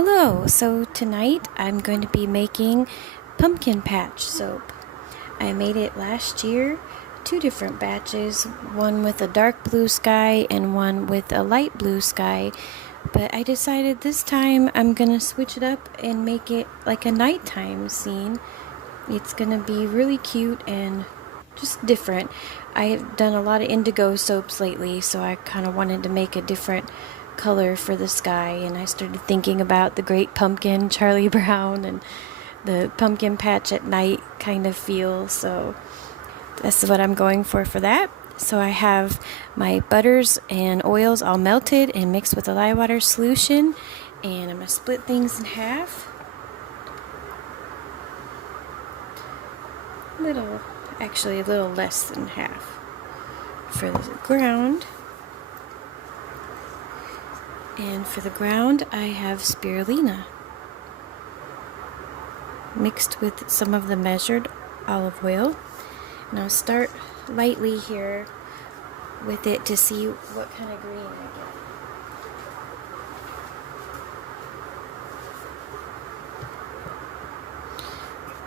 Hello, so tonight I'm going to be making pumpkin patch soap. I made it last year, two different batches, one with a dark blue sky and one with a light blue sky, but I decided this time I'm going to switch it up and make it like a nighttime scene. It's going to be really cute and just different. I've done a lot of indigo soaps lately, so I kind of wanted to make a different color for the sky, and I started thinking about the Great Pumpkin, Charlie Brown, and the pumpkin patch at night kind of feel, so that's what I'm going for that. So I have my butters and oils all melted and mixed with a lye water solution, and I'm going to split things in half. Actually a little less than half for the ground. And for the ground, I have spirulina mixed with some of the measured olive oil. And I'll start lightly here with it to see what kind of green I get.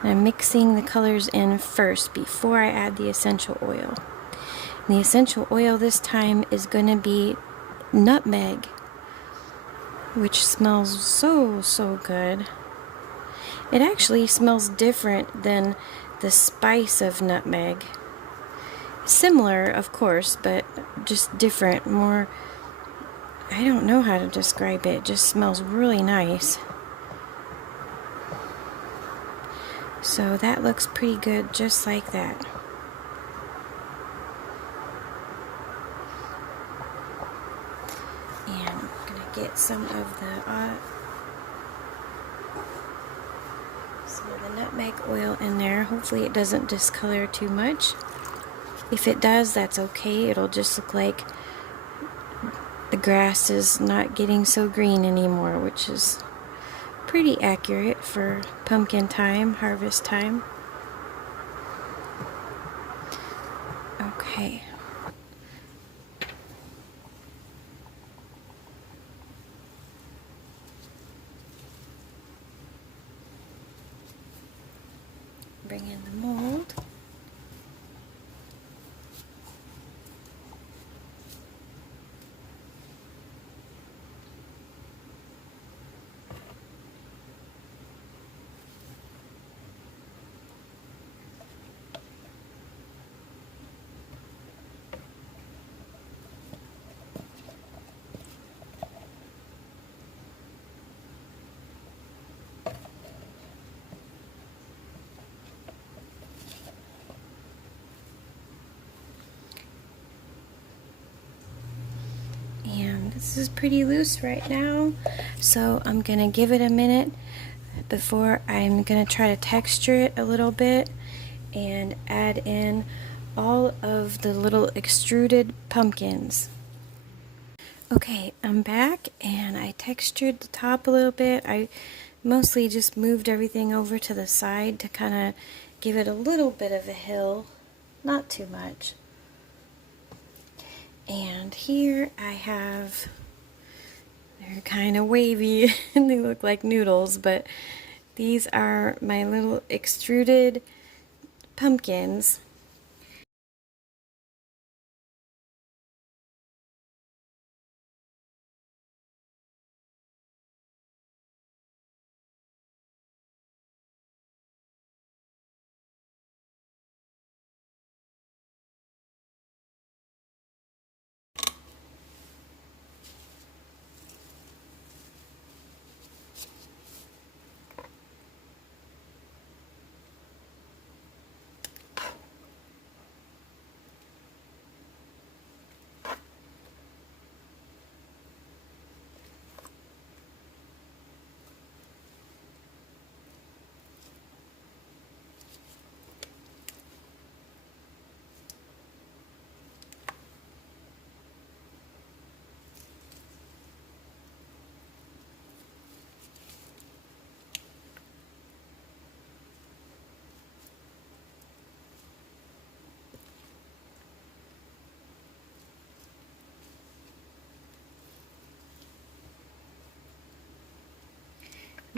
And I'm mixing the colors in first before I add the essential oil. And the essential oil this time is going to be nutmeg, which smells so good. It actually smells different than the spice of nutmeg. Similar, of course, but just different, more, I don't know how to describe it. It just smells really nice. So that looks pretty good just like that. And I'm going to get some of the nutmeg oil in there. Hopefully it doesn't discolor too much. If it does, that's okay. It'll just look like the grass is not getting so green anymore, which is pretty accurate for pumpkin time, harvest time. Okay. Bring in the mold. And this is pretty loose right now, so I'm gonna give it a minute before I'm gonna try to texture it a little bit and add in all of the little extruded pumpkins. Okay, I'm back and I textured the top a little bit. I mostly just moved everything over to the side to kind of give it a little bit of a hill, not too much. And here I have, they're kind of wavy and they look like noodles, but these are my little extruded pumpkins.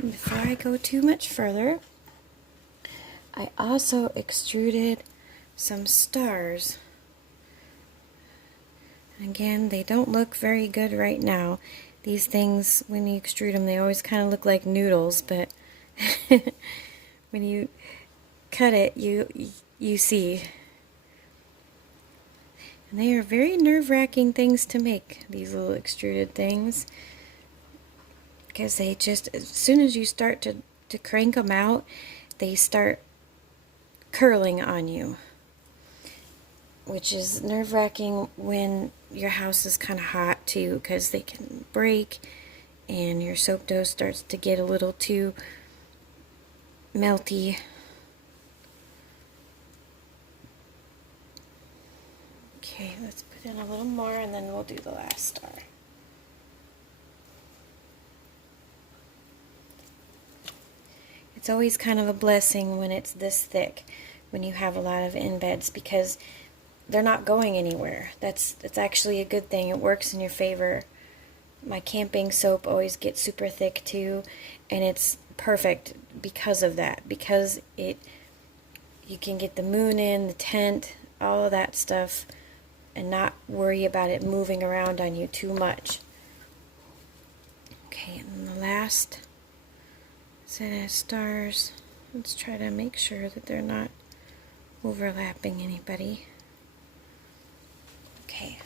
Before I go too much further, I also extruded some stars. Again, they don't look very good right now. These things, when you extrude them, they always kind of look like noodles, but when you cut it, you see. And they are very nerve-wracking things to make, these little extruded things, because they just, as soon as you start to crank them out, they start curling on you, which is nerve-wracking when your house is kind of hot too, because they can break and your soap dough starts to get a little too melty. Okay, let's put in a little more and then we'll do the last star. It's always kind of a blessing when it's this thick, when you have a lot of embeds, because they're not going anywhere. That's actually a good thing. It works in your favor. My camping soap always gets super thick too, and it's perfect because of that, because you can get the moon in, the tent, all of that stuff, and not worry about it moving around on you too much. Okay, and the last set of stars, let's try to make sure that they're not overlapping anybody. Okay.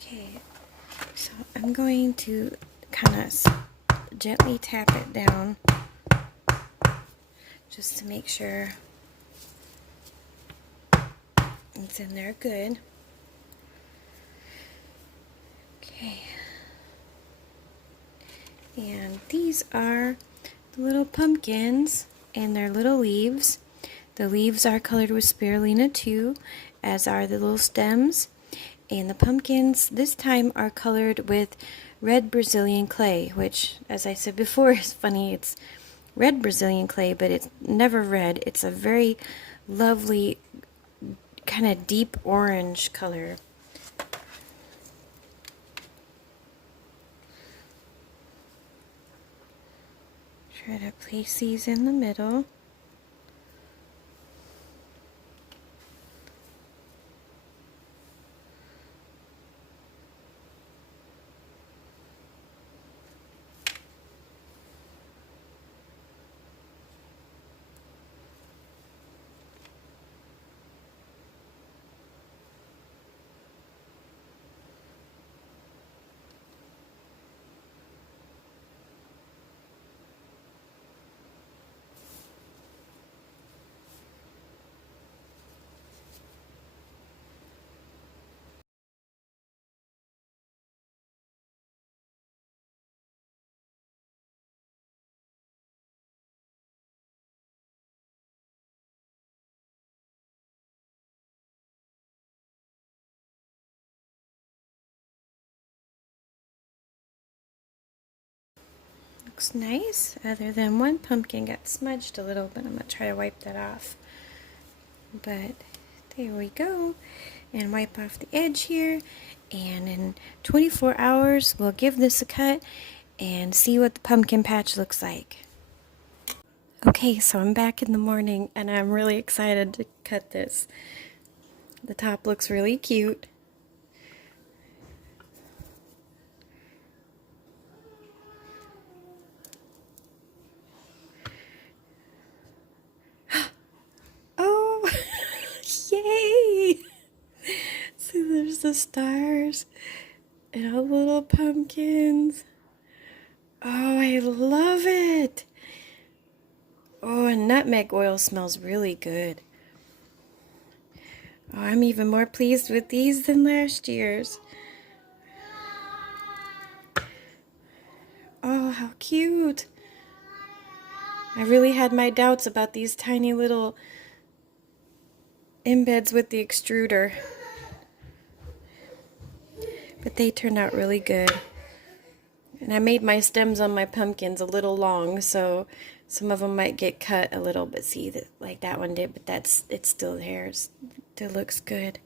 Okay, so I'm going to kind of gently tap it down just to make sure it's in there good. Okay, and these are the little pumpkins and their little leaves. The leaves are colored with spirulina too, as are the little stems. And the pumpkins this time are colored with red Brazilian clay, which, as I said before, is funny. It's red Brazilian clay, but it's never red. It's a very lovely kind of deep orange color. Try to place these in the middle. Looks nice, other than one pumpkin got smudged a little, but I'm going to try to wipe that off. But there we go, and wipe off the edge here, and in 24 hours we'll give this a cut and see what the pumpkin patch looks like. Okay, so I'm back in the morning and I'm really excited to cut this. The top looks really cute. Oh, yay! See, there's the stars. And all little pumpkins. Oh, I love it. Oh, and nutmeg oil smells really good. Oh, I'm even more pleased with these than last year's. Oh, how cute. I really had my doubts about these tiny little embeds with the extruder, but they turned out really good. And I made my stems on my pumpkins a little long, so some of them might get cut a little, but see, that like that one did, but it's still there. It still looks good.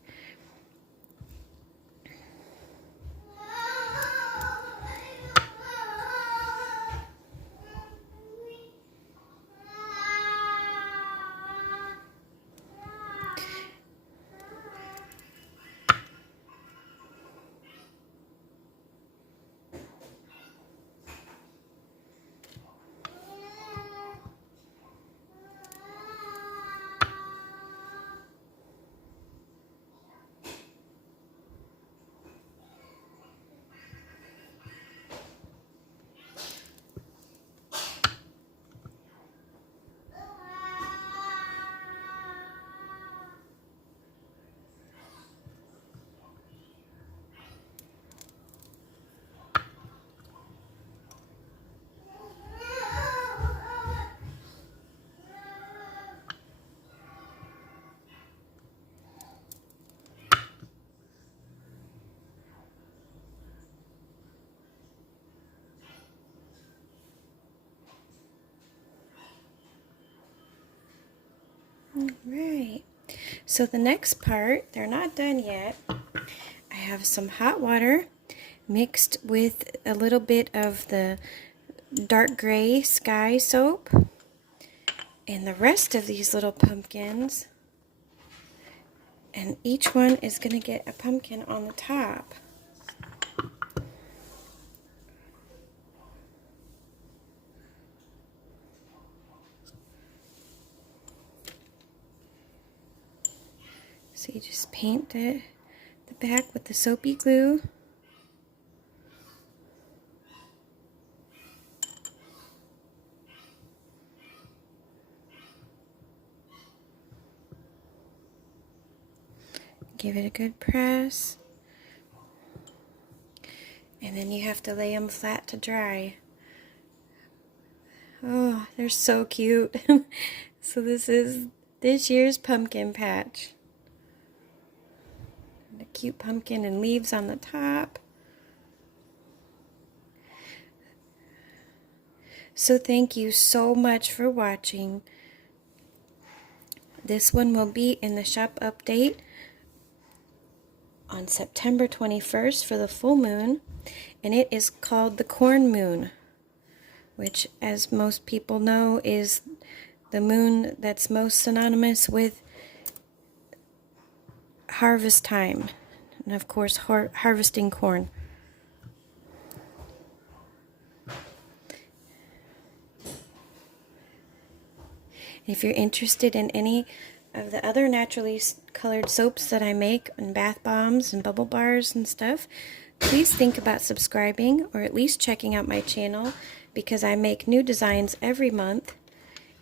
Right. So the next part, they're not done yet. I have some hot water mixed with a little bit of the dark gray sky soap. And the rest of these little pumpkins, and each one is going to get a pumpkin on the top. So you just paint the back with the soapy glue. Give it a good press. And then you have to lay them flat to dry. Oh, they're so cute. So this is this year's pumpkin patch. A cute pumpkin and leaves on the top. So thank you so much for watching. This one will be in the shop update on September 21st for the full moon, and it is called the corn moon, which, as most people know, is the moon that's most synonymous with harvest time, and of course harvesting corn. If you're interested in any of the other naturally colored soaps that I make, and bath bombs and bubble bars and stuff, please think about subscribing or at least checking out my channel, because I make new designs every month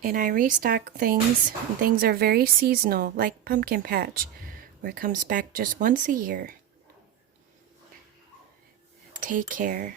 and I restock things, and things are very seasonal, like Pumpkin Patch, where it comes back just once a year. Take care.